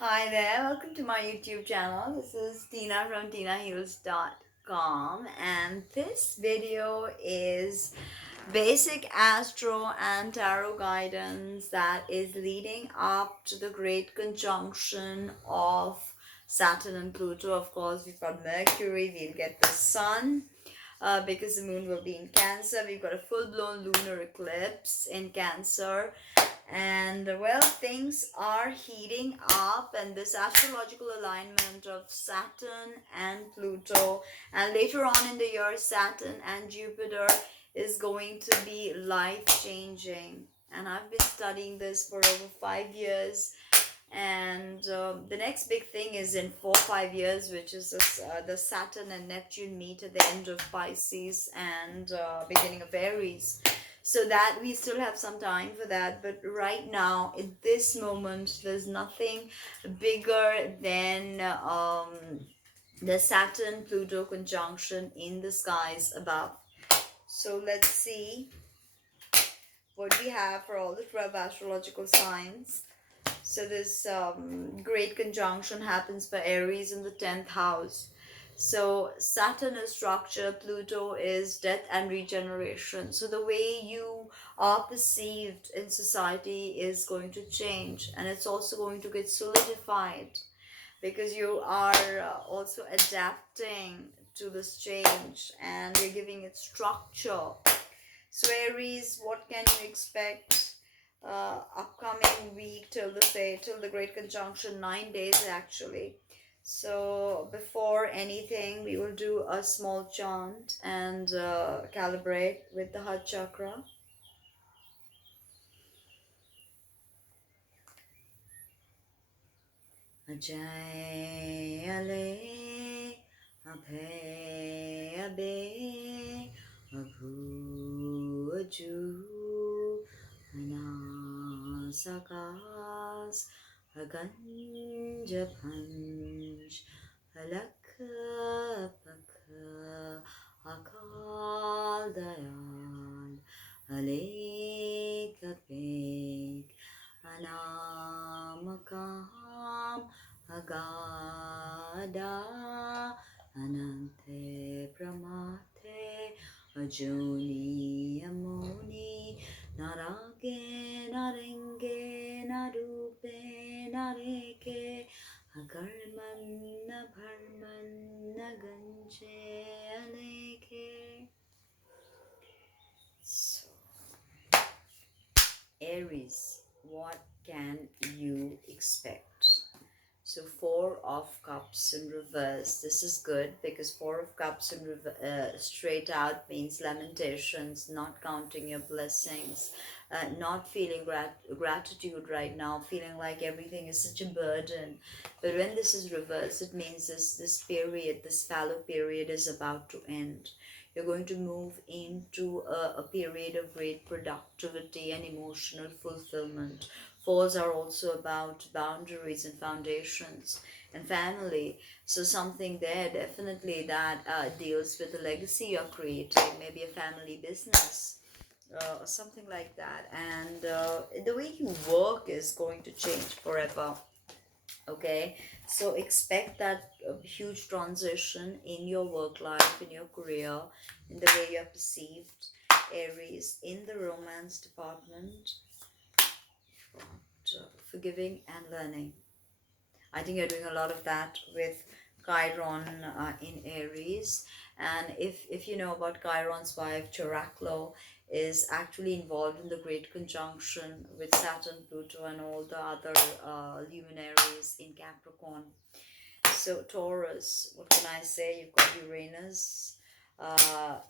Hi there, welcome to my YouTube channel. This is Tina from TinaHeals.com, and this video is basic astro and tarot guidance that is leading up to the great conjunction of Saturn and Pluto. Of course, we've got Mercury, we'll get the Sun. Because the moon will be in Cancer, we've got a full-blown lunar eclipse in Cancer, and well, things are heating up, and this astrological alignment of Saturn and Pluto, and later on in the year, Saturn and Jupiter is going to be life changing. And I've been studying this for over 5 years. And the next big thing is in 4 5 years, which is the Saturn and Neptune meet at the end of Pisces and beginning of Aries, so that we still have some time for that. But right now, in this moment, there's nothing bigger than the Saturn Pluto conjunction in the skies above. So let's see what we have for all the 12 astrological signs. So this great conjunction happens for Aries in the 10th house. So Saturn is structure, Pluto is death and regeneration. So the way you are perceived in society is going to change, and it's also going to get solidified because you are also adapting to this change and you're giving it structure. So Aries, what can you expect upcoming week till the great conjunction? 9 days actually. So before anything, we will do a small chant and calibrate with the heart chakra. Ajay ale abhay abe abhu aju anasakas aganja panch alakapaka akal dayal alekapek anamakam agada anante pramate ajuni amoni narage narenge narupe nareke agarman nabharman naganche aleke. So Aries, what can you expect? So Four of Cups in reverse. This is good because Four of Cups in straight out means lamentations, not counting your blessings, not feeling gratitude right now, feeling like everything is such a burden. But when this is reversed, it means this period, this fallow period, is about to end. You're going to move into a period of great productivity and emotional fulfillment. Fours are also about boundaries and foundations and family. So something there definitely that deals with the legacy you're creating, maybe a family business or something like that. And the way you work is going to change forever. Okay, so expect that huge transition in your work life, in your career, in the way you're perceived. Aries, in the romance department, forgiving and learning. I think you're doing a lot of that with Chiron in Aries. And if you know about Chiron's wife, Characlo is actually involved in the great conjunction with Saturn, Pluto, and all the other luminaries in Capricorn. So Taurus, what can I say? You've got Uranus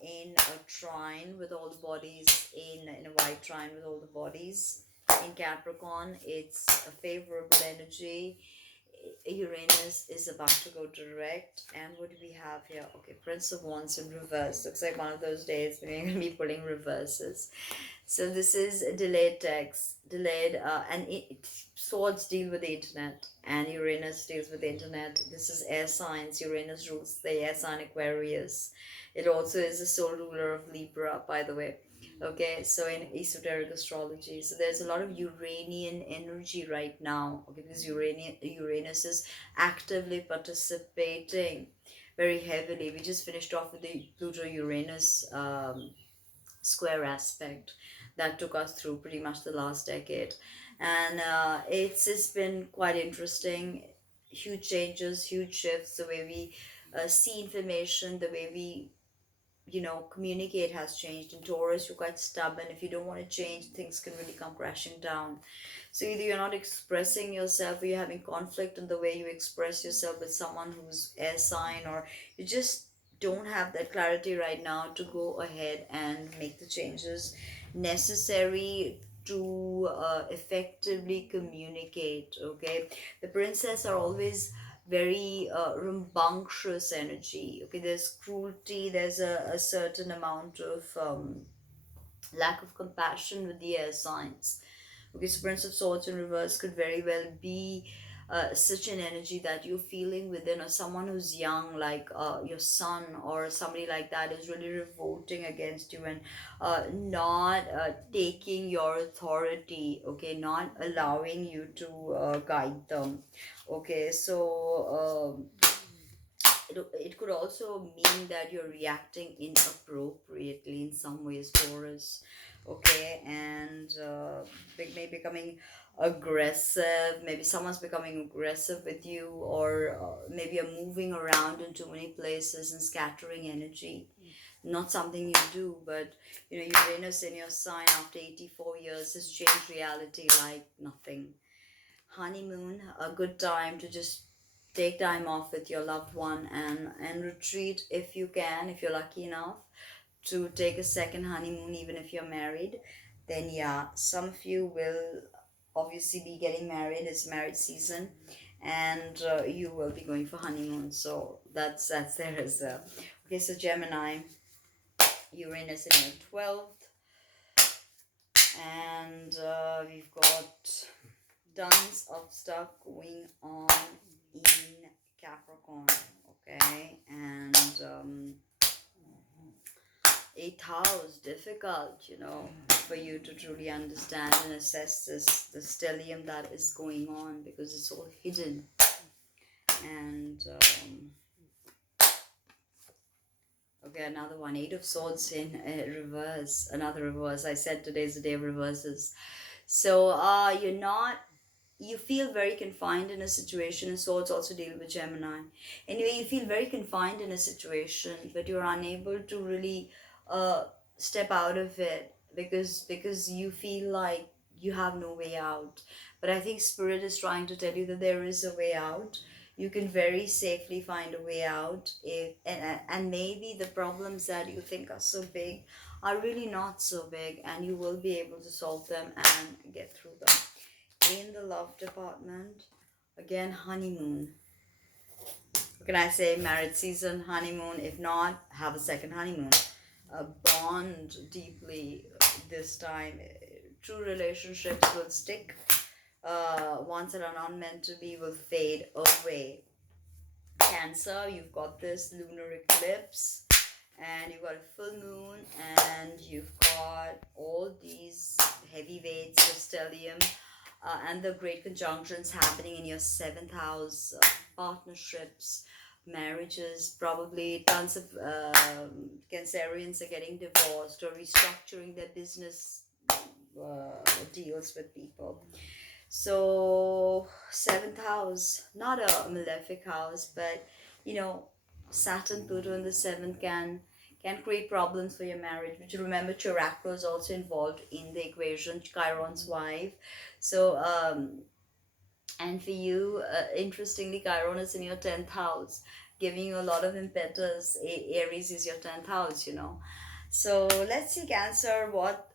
in a trine with all the bodies, in a white trine with all the bodies. In Capricorn, it's a favorable energy. Uranus is about to go direct. And what do we have here? Okay, Prince of Wands in reverse. Looks like one of those days when you're going to be pulling reverses. So this is delayed text, delayed, swords deal with the internet, and Uranus deals with the internet. This is air signs. Uranus rules the air sign Aquarius. It also is the sole ruler of Libra, by the way. Okay, so in esoteric astrology, so there's a lot of Uranian energy right now. Okay, because Uranus is actively participating very heavily. We just finished off with the Pluto Uranus square aspect that took us through pretty much the last decade, and it's been quite interesting. Huge changes, huge shifts, the way we see information, the way we communicate has changed. In Taurus, you're quite stubborn. If you don't want to change, things can really come crashing down. So either you're not expressing yourself, or you're having conflict in the way you express yourself with someone who's air sign, or you just don't have that clarity right now to go ahead and make the changes necessary to effectively communicate. Okay, the princess are always very rambunctious energy. Okay, there's cruelty, there's a certain amount of lack of compassion with the air signs. Okay, so Prince of Swords in reverse could very well be such an energy that you're feeling within, or someone who's young, like your son or somebody like that, is really revolting against you and not taking your authority, okay, not allowing you to guide them. Okay, so it could also mean that you're reacting inappropriately in some ways, Taurus. Okay, and maybe becoming aggressive. Maybe someone's becoming aggressive with you, or maybe you're moving around in too many places and scattering energy. Not something you do, but Uranus in your sign after 84 years has changed reality like nothing. Honeymoon, a good time to just take time off with your loved one and retreat if you can, if you're lucky enough to take a second honeymoon, even if you're married. Then yeah, some of you will obviously be getting married. It's marriage season, and you will be going for honeymoon, so that's there as well. Okay, so Gemini, Uranus in your 12th, and we've got tons of stuff going on in Capricorn, okay? And eighth house, difficult, for you to truly understand and assess the stellium that is going on, because it's all hidden. And okay, another one, Eight of Swords in reverse, another reverse. I said today's the day of reverses. So you feel very confined in a situation, and swords also deal with Gemini. Anyway, you feel very confined in a situation, but you're unable to really uh, step out of it, because you feel like you have no way out. But I think Spirit is trying to tell you that there is a way out. You can very safely find a way out, if and maybe the problems that you think are so big are really not so big, and you will be able to solve them and get through them. In the love department, again, honeymoon. What can I say? Marriage season, honeymoon. If not, have a second honeymoon. Bond deeply this time. True relationships will stick. Ones that are not meant to be will fade away. Cancer, you've got this lunar eclipse, and you've got a full moon, and you've got all these heavyweights of stellium, and the great conjunctions happening in your seventh house. Partnerships, marriages, probably tons of Cancerians are getting divorced or restructuring their business deals with people. So seventh house, not a malefic house, but Saturn, Pluto in the seventh can create problems for your marriage. But you remember Chirakra is also involved in the equation, Chiron's wife. So and for you, interestingly, Chiron is in your 10th house, giving you a lot of impetus. Aries is your 10th house. So let's see, Cancer, what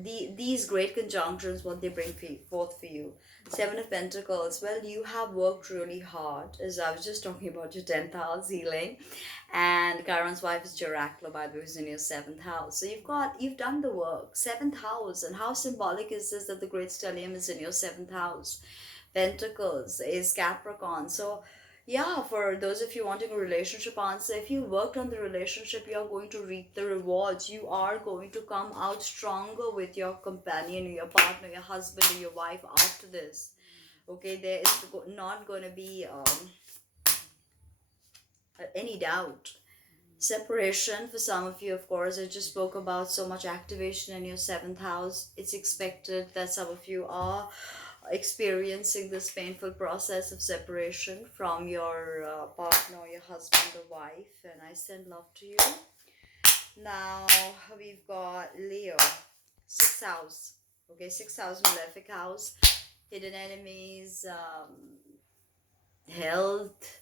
these great conjunctions, what they bring forth for you. Seven of Pentacles. Well, you have worked really hard, as I was just talking about your 10th house healing, and Chiron's wife is Jarakla, by the way, who's in your 7th house. So you've done the work. 7th house, and how symbolic is this that the great stellium is in your 7th house? Pentacles is Capricorn. So Yeah, for those of you wanting a relationship answer, if you worked on the relationship, you are going to reap the rewards. You are going to come out stronger with your companion, your partner, your husband, or your wife after this. Okay, there is not going to be any doubt. Separation for some of you, of course, I just spoke about so much activation in your seventh house. It's expected that some of you are experiencing this painful process of separation from your partner, your husband or wife, and I send love to you. Now we've got Leo, sixth house. Okay, sixth house, malefic house, hidden enemies, health,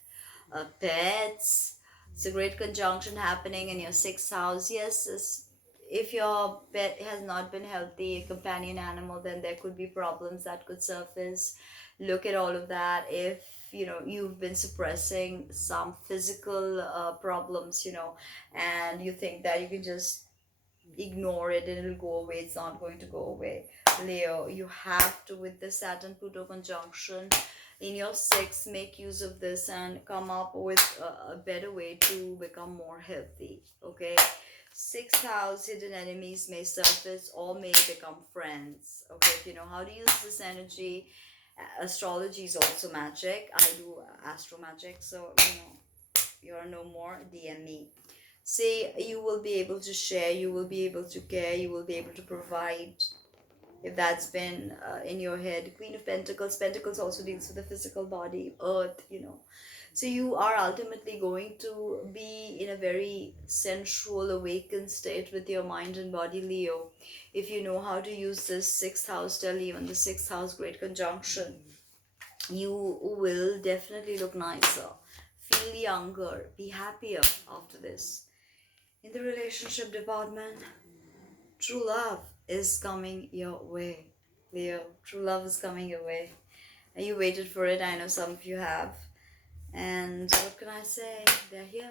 pets. It's a great conjunction happening in your sixth house. Yes, if your pet has not been healthy, a companion animal, then there could be problems that could surface. Look at all of that. If you've been suppressing some physical problems, and you think that you can just ignore it and it'll go away, it's not going to go away. Leo, you have to, with the Saturn Pluto conjunction in your sixth, make use of this and come up with a better way to become more healthy. Okay, sixth house, hidden enemies may surface or may become friends. Okay, if you know how to use this energy, astrology is also magic. I do astro magic, so you're no more, DM me. Say you will be able to share, you will be able to care, you will be able to provide. If that's been in your head, Queen of Pentacles, Pentacles also deals with the physical body, earth, So you are ultimately going to be in a very sensual, awakened state with your mind and body, Leo. If you know how to use this sixth house stellium and the sixth house great conjunction, you will definitely look nicer, feel younger, be happier after this. In the relationship department, true love is coming your way. Leo, true love is coming your way. And you waited for it. I know some of you have. And what can I say? They're here.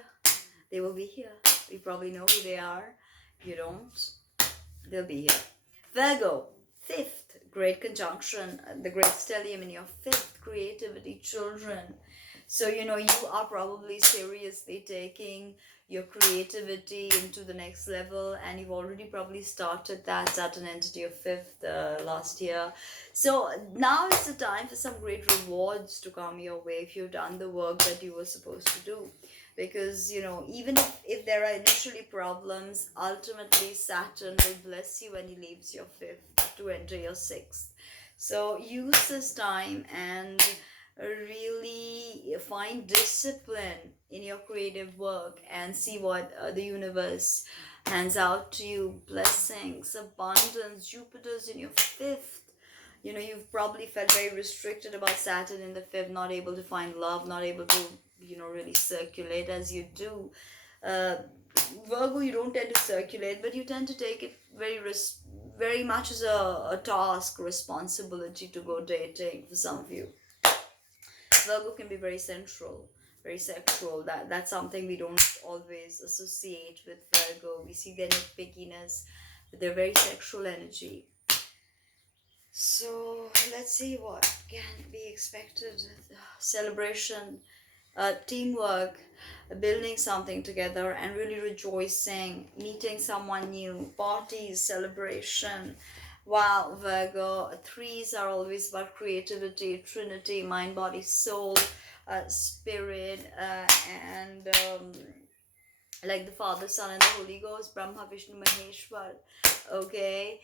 They will be here. We probably know who they are. If you don't, they'll be here. Virgo, fifth, great conjunction, the great stellium in your fifth, creativity, children. So, you are probably seriously taking your creativity into the next level, and you've already probably started that. Saturn entered your fifth last year. So now is the time for some great rewards to come your way if you've done the work that you were supposed to do. Because, even if there are initially problems, ultimately Saturn will bless you when he leaves your fifth to enter your sixth. So use this time and really find discipline in your creative work and see what the universe hands out to you. Blessings, abundance. Jupiter's in your fifth. You've probably felt very restricted about Saturn in the fifth, not able to find love, not able to really circulate as you do. Virgo, you don't tend to circulate, but you tend to take it very much as a task, responsibility to go dating for some of you. Virgo can be very sensual, very sexual. That's something we don't always associate with Virgo. We see their nitpickiness, but they're very sexual energy. So let's see what can be expected. Celebration, teamwork, building something together and really rejoicing, meeting someone new, parties, celebration. Wow, Virgo, threes are always about creativity, trinity, mind, body, soul, spirit, and like the Father, Son, and the Holy Ghost, Brahma, Vishnu, Maheshwar. Okay,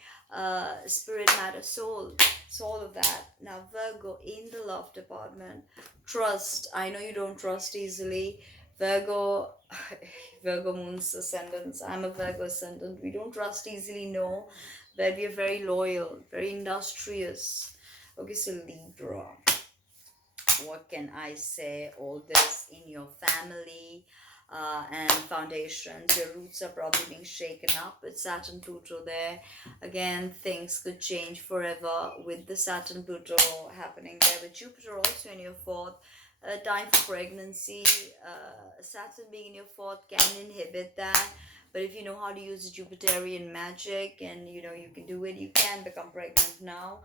spirit, matter, soul. So all of that. Now Virgo, in the love department, trust. I know you don't trust easily. Virgo, Virgo moon's ascendants. I'm a Virgo ascendant. We don't trust easily, no, but we are very loyal, very industrious. Okay, so Libra, what can I say? All this in your family and foundations. Your roots are probably being shaken up with Saturn Pluto there. Again, things could change forever with the Saturn Pluto happening there, with Jupiter also in your fourth. Time for pregnancy. Saturn being in your fourth can inhibit that. But if you know how to use Jupiterian magic and you can do it, you can become pregnant now.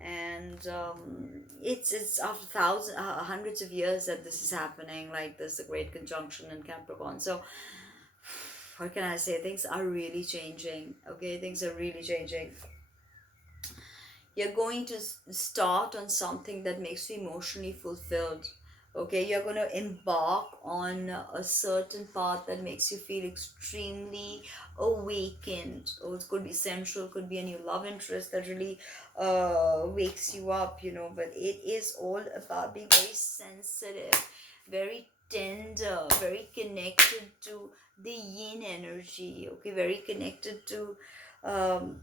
And it's after thousands, hundreds of years that this is happening, like this, the great conjunction in Capricorn. So what can I say? Things are really changing. Okay, things are really changing. You're going to start on something that makes you emotionally fulfilled. Okay, you're going to embark on a certain path that makes you feel extremely awakened. Or it could be sensual, could be a new love interest that really wakes you up, you know. But it is all about being very sensitive, very tender, very connected to the yin energy. Okay, very connected to um,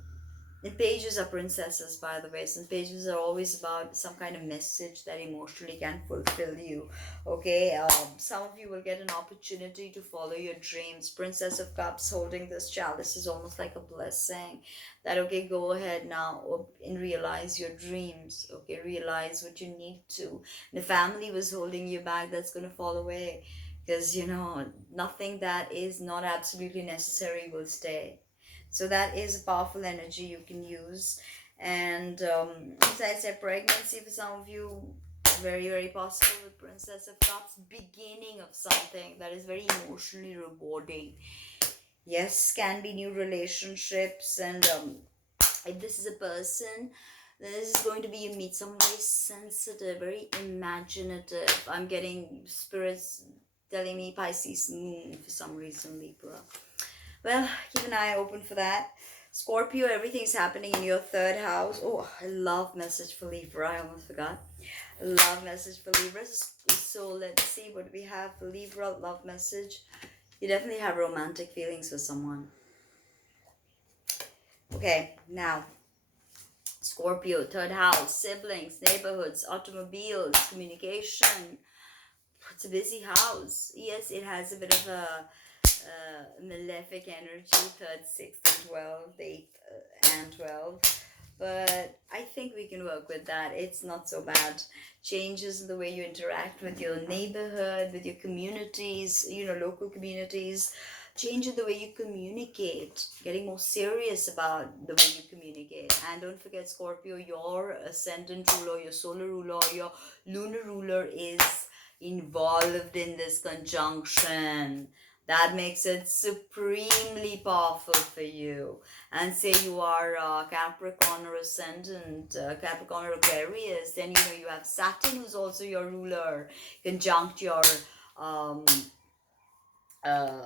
and pages are princesses, by the way, since pages are always about some kind of message that emotionally can fulfill you. Okay, some of you will get an opportunity to follow your dreams. Princess of Cups holding this chalice is almost like a blessing. That okay, go ahead now and realize your dreams. Okay, realize what you need to. The family was holding you back. That's gonna fall away, because you know nothing that is not absolutely necessary will stay. So that is a powerful energy you can use. And besides that, pregnancy for some of you, very possible with Princess of Cups, beginning of something that is very emotionally rewarding. Yes, can be new relationships. And if this is a person, then this is going to be, you meet someone very sensitive, very imaginative. I'm getting spirits telling me Pisces moon for some reason, Libra. Well, keep an eye open for that. Scorpio, everything's happening in your third house. Oh, I love message for Libra. I almost forgot. I love message for Libra. So let's see what we have for Libra. Love message. You definitely have romantic feelings for someone. Okay, now Scorpio, third house, siblings, neighborhoods, automobiles, communication. It's a busy house. Yes, it has a bit of a malefic energy, third, sixth, and 12th, eighth, and 12. But I think we can work with that. It's not so bad. Changes in the way you interact with your neighborhood, with your communities, you know, local communities. Change in the way you communicate, getting more serious about the way you communicate. And don't forget, Scorpio, your ascendant ruler, your solar ruler, your lunar ruler is involved in this conjunction. That makes it supremely powerful for you. And say you are Capricorn or ascendant, Capricorn or Aquarius, then you know you have Saturn, who's also your ruler, conjunct your um, uh,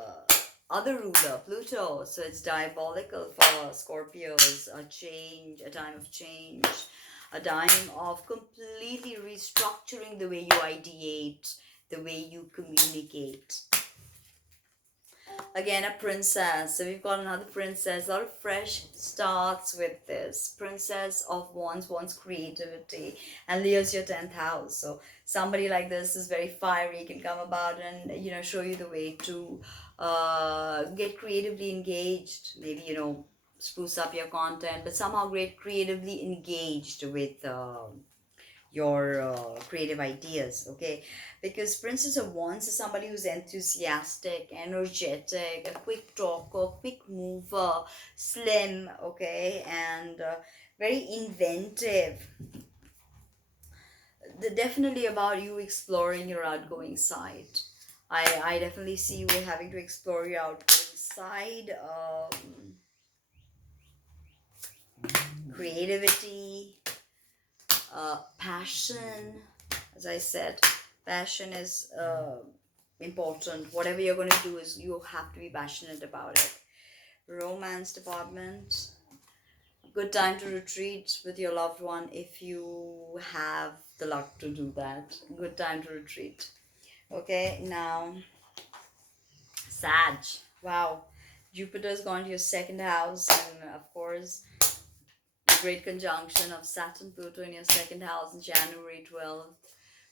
other ruler, Pluto. So it's diabolical for Scorpios. A change, a time of change, a time of completely restructuring the way you ideate, the way you communicate. Again, a princess. So we've got another princess. A lot of fresh starts with this. Princess of Wands wants creativity. And Leo's your 10th house. So somebody like this is very fiery, can come about and, you know, show you the way to get creatively engaged. Maybe, you know, spruce up your content, but somehow get creatively engaged with your creative ideas. Okay, because Princess of Wands is somebody who's enthusiastic, energetic, a quick talker, quick mover, slim. Okay, and very inventive. Definitely about you exploring your outgoing side. I definitely see you having to explore your outgoing side. Creativity, passion. As I said, passion is important. Whatever you're going to do is you have to be passionate about it. Romance department, good time to retreat with your loved one if you have the luck to do that. Good time to retreat. Okay, now Sag. Wow, Jupiter's gone to your second house, and of course the great conjunction of Saturn Pluto in your second house in January 12th.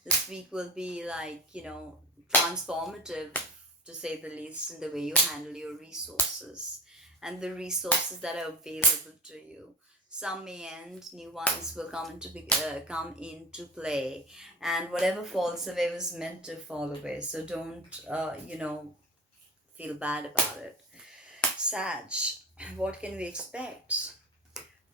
This week will be like, you know, transformative to say the least in the way you handle your resources and the resources that are available to you. Some may end, new ones will come into play, and whatever falls away was meant to fall away. So don't, you know, feel bad about it. Sag, what can we expect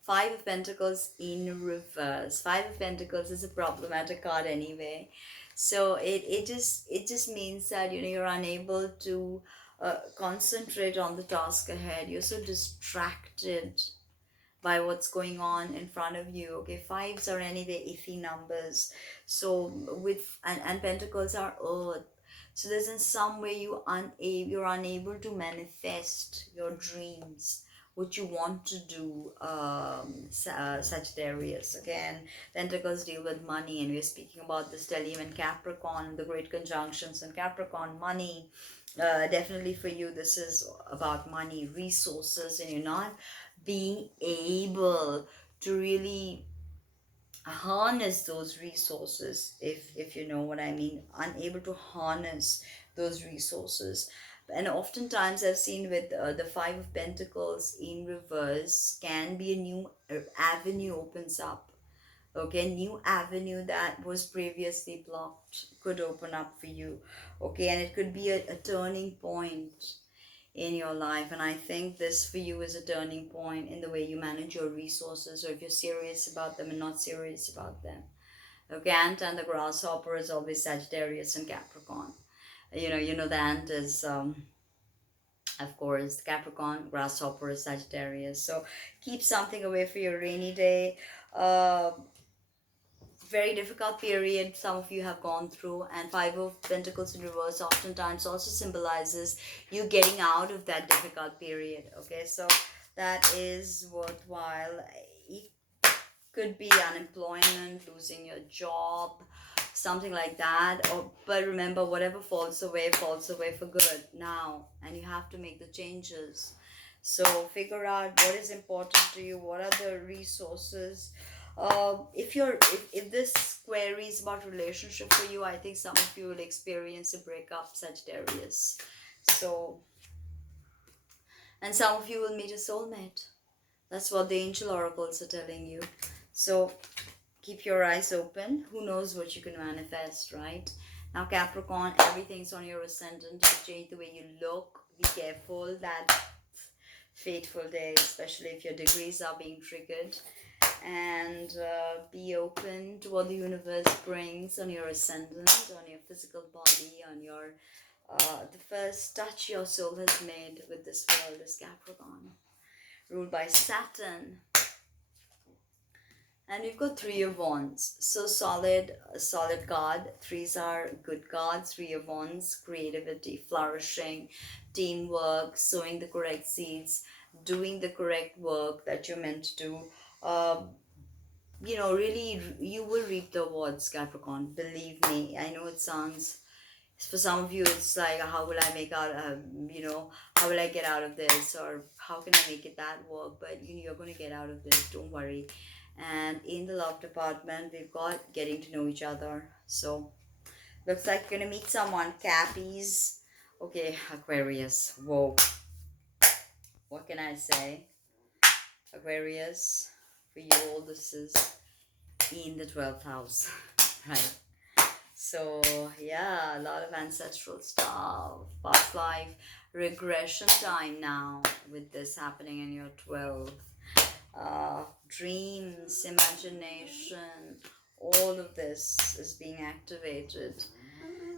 Five of Pentacles in reverse. Five of Pentacles is a problematic card anyway. So it just means that you're unable to concentrate on the task ahead. You're so distracted by what's going on in front of you. Okay, fives are anyway iffy numbers. So and pentacles are earth. So there's in some way you're unable to manifest your dreams, what you want to do, Sagittarius. Again, pentacles deal with money, and we're speaking about the stellium and Capricorn, the great conjunctions and Capricorn, money. Definitely for you, this is about money, resources, and you're not being able to really harness those resources, if you know what I mean, unable to harness those resources. And oftentimes I've seen with the Five of Pentacles in reverse can be a new avenue opens up. Okay, new avenue that was previously blocked could open up for you. Okay, and it could be a turning point in your life. And I think this for you is a turning point in the way you manage your resources, or if you're serious about them and not serious about them. Okay, ant and the grasshopper is always Sagittarius and Capricorn. The ant is of course Capricorn, grasshopper is Sagittarius. So keep something away for your rainy day. uh Very difficult period some of you have gone through, and Five of Pentacles in reverse oftentimes also symbolizes you getting out of that difficult period. Okay, so that is worthwhile. It could be unemployment, losing your job, something like that. But remember, whatever falls away for good now, and you have to make the changes. So figure out what is important to you, what are the resources. If this query is about relationship for you, I think some of you will experience a breakup, Sagittarius. So, and some of you will meet a soulmate. That's what the angel oracles are telling you. So keep your eyes open. Who knows what you can manifest, right? Now, Capricorn, everything's on your ascendant. You change the way you look. Be careful that fateful day, especially if your degrees are being triggered. And be open to what the universe brings on your ascendant, on your physical body, on your the first touch your soul has made with this world is Capricorn, ruled by Saturn. And we've got Three of Wands. So solid, a solid card. Threes are good cards. Three of Wands, creativity, flourishing, teamwork, sowing the correct seeds, doing the correct work that you're meant to do. Really, you will reap the awards, Capricorn. Believe me. I know it sounds, for some of you, it's like, how will I make out, how will I get out of this? Or how can I make it that work? But you're going to get out of this. Don't worry. And in the love department, we've got getting to know each other. So looks like you're gonna meet someone. Cappies. Okay, Aquarius. Whoa. What can I say? Aquarius, for you all, this is in the 12th house. Right. So yeah, a lot of ancestral stuff, past life regression time now with this happening in your 12th. Dreams, imagination, all of this is being activated.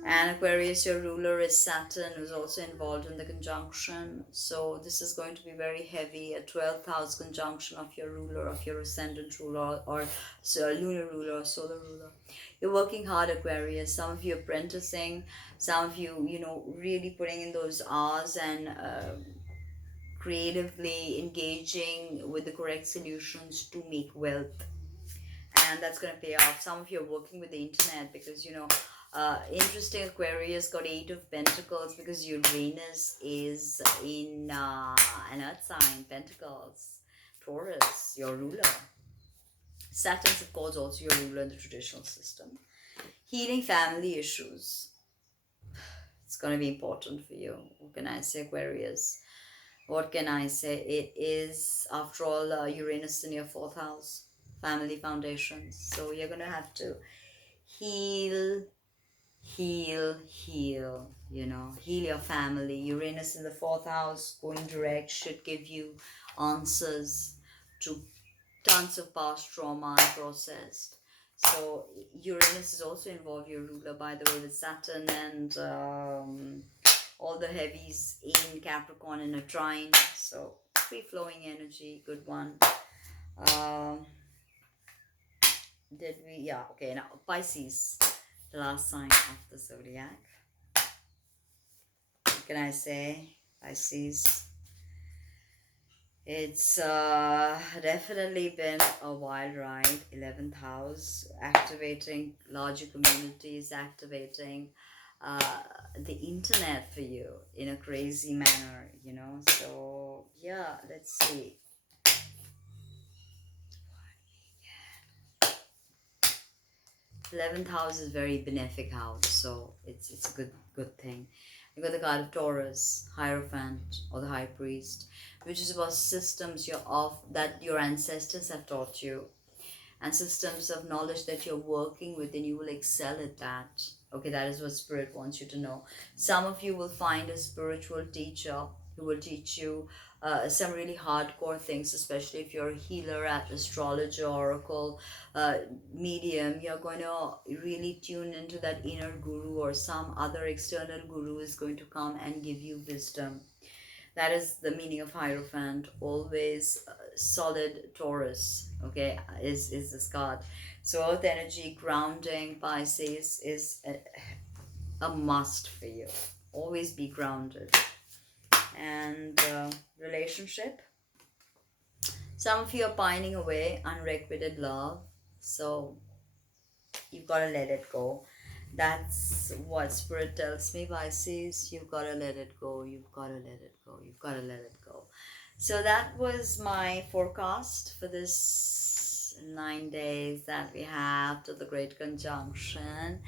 And Aquarius, your ruler is Saturn, who's also involved in the conjunction. So this is going to be very heavy, a 12th house conjunction of your ruler, of your ascendant ruler, or so lunar ruler or solar ruler. You're working hard, Aquarius. Some of you apprenticing, some of you, really putting in those hours and creatively engaging with the correct solutions to make wealth, and that's going to pay off. Some of you are working with the internet because interesting. Aquarius got Eight of Pentacles because Uranus is in an earth sign, Pentacles, Taurus, your ruler. Saturn's of course also your ruler in the traditional system. Healing family issues, it's going to be important for you. What can I say, Aquarius? What can I say? It is, after all, Uranus in your 4th house, family foundations. So you're going to have to heal, heal, heal, heal your family. Uranus in the 4th house, going direct, should give you answers to tons of past trauma unprocessed. So Uranus is also involved, your ruler, by the way, with Saturn and all the heavies in Capricorn in a trine. So free flowing energy, good one. Um, did we? Yeah, okay. Now Pisces, the last sign of the zodiac. What can I say? Pisces. It's definitely been a wild ride. 11th house, activating larger communities, activating uh, the internet for you in a crazy manner, you know. So, yeah, let's see. 11th house is very benefic house, so it's a good thing. You got the card of Taurus, Hierophant, or the High Priest, which is about systems you're of that your ancestors have taught you, and systems of knowledge that you're working with, and you will excel at that. Okay, that is what spirit wants you to know. Some of you will find a spiritual teacher who will teach you some really hardcore things, especially if you're a healer, at astrologer, oracle, uh, medium. You're going to really tune into that inner guru, or some other external guru is going to come and give you wisdom. That is the meaning of Hierophant. Always solid Taurus, okay, is this card. So earth energy, grounding, Pisces is a must for you. Always be grounded. And relationship, some of you are pining away unrequited love, so you've got to let it go. That's what spirit tells me, Pisces. You've got to let it go. You've got to let it go. You've got to let it go. So that was my forecast for this 9 days that we have to the Great Conjunction.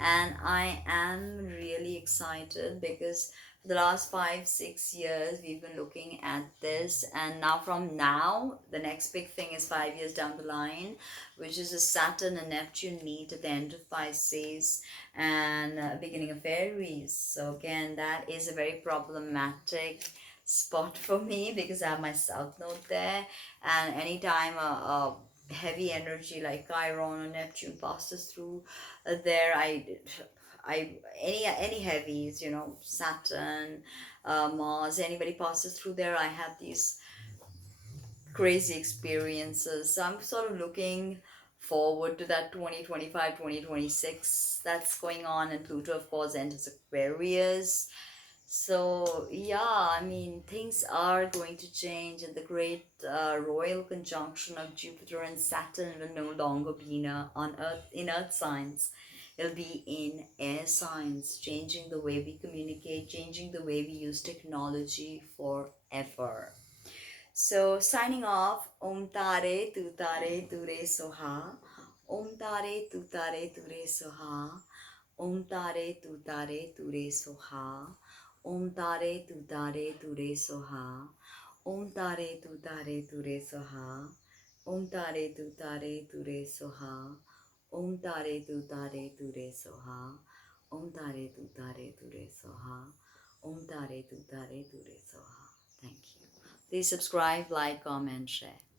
And I am really excited because for the last 5 6 years we've been looking at this, and now from now the next big thing is 5 years down the line, which is a Saturn and Neptune meet at the end of Pisces and beginning of Aries. So again, that is a very problematic spot for me because I have my south node there, and anytime a heavy energy like Chiron or Neptune passes through there, I any heavies, you know, Saturn, Mars, anybody passes through there, I have these crazy experiences. So I'm sort of looking forward to that 2025, 2026 that's going on, and Pluto of course enters Aquarius. So yeah, I mean, things are going to change, and the great royal conjunction of Jupiter and Saturn will no longer be on Earth, in Earth signs. It'll be in air signs, changing the way we communicate, changing the way we use technology forever. So signing off, Om Tare Tu Tare Ture Soha, Om Tare Tu Tare Ture Soha, Om Tare Tu Tare Ture Soha, Om Tare Tu Tare Ture Soha, Om Tare Tu Tare Ture Soha, Om Tare Tu Tare Ture Soha, Om Tare Tu Tare Ture Soha, Om Tare Tu Tare Ture Soha, Om Tare Tu Tare Ture Soha. Thank you. Please subscribe, like, comment, share.